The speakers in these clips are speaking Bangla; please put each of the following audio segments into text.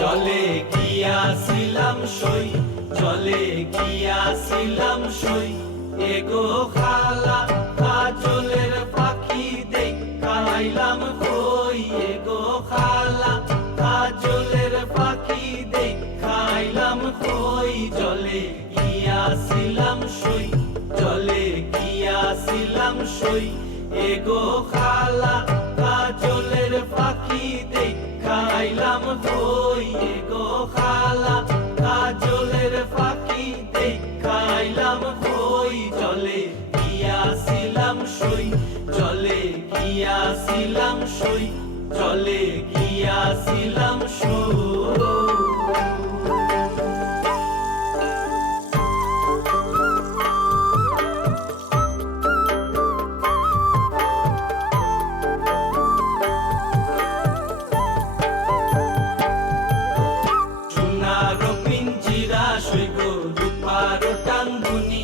জলে গিয়াছিলাম সই, জলে গিয়াছিলাম সই, এগো খালা কাজলের পাখি দেখা আইলাম কই, এগো খালা কাজলের পাখি দেখা আইলাম কই। জলে গিয়াছিলাম সই, জলে গিয়াছিলাম সই, এগো খালা কাজলের পাখি দেখা আইলাম কই, এগো খালা কাজলের পাখি দেখা আইলাম কই। জলে গিয়াছিলাম সই, জলে গিয়াছিলাম সই, জলে গিয়াছিলাম সই। রূপার টাঙ্গুনি,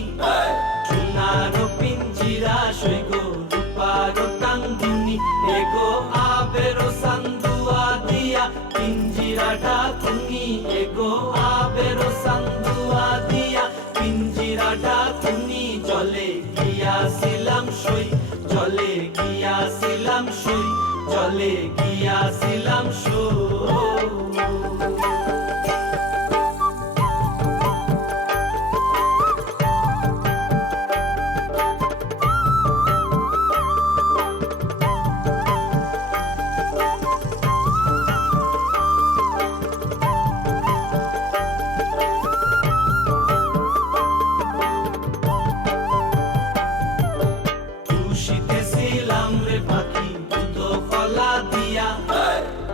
সোনার পিঞ্জিরা সইগো রূপার টাঙ্গুনি, এগো আবের সান্দুয়া দিয়া পিঞ্জিরাটা তুমি, এগো আবের সান্দুয়া দিয়া পিঞ্জিরাটা তুমি। জলে গিয়াছিলাম সই, জলে গিয়াছিলাম সই, জলে গিয়াছিলাম সই। খুশিতেছিলাম রে পাখি দুধ কলা দিয়া,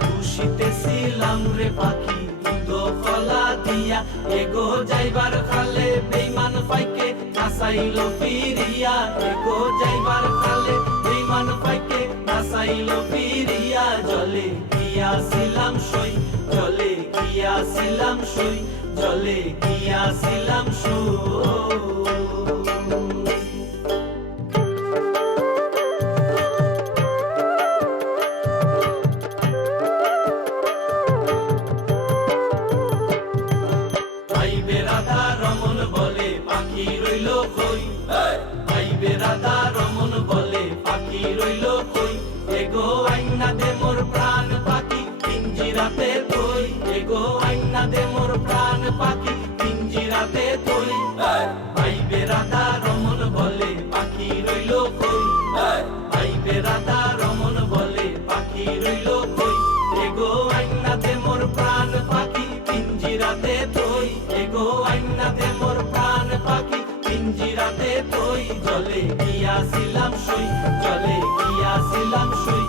খুশিতেছিলাম রে পাখি দুধ কলা দিয়া, এগো যাইবার খালে বেইমান পাইকে নাসাইল ফিরিয়া, এগো যাইবার খালে বেইমান পাইকে নাসাইল ফিরিয়া। জলে গিয়াছিলাম সই, জলে গিয়াছিলাম সই, জলে গিয়াছিলাম সই। রাধা রমন বলে পাখি রইল কই, আইবে রাধা রমন বলে পাখি রইল কই, এগো আইনা দে মোর প্রাণ পাখি পিঞ্জিরাতে তুই, এগো আইনা দে মোর প্রাণ পাখি পিঞ্জিরাতে তুই। আইবে রাধা রমন বলে পাখি রইল কই, আইবে রাধা রমন বলে পাখি রইল কই, এগো আইনা দে মোর প্রাণ পাখি পিঞ্জিরাতে তুই, এগো আইনা দে মোর প্রাণ পাখি পিঞ্জিরাতে তুই। জলে গিয়াছিলাম সই, জলে গিয়াছিলাম সই,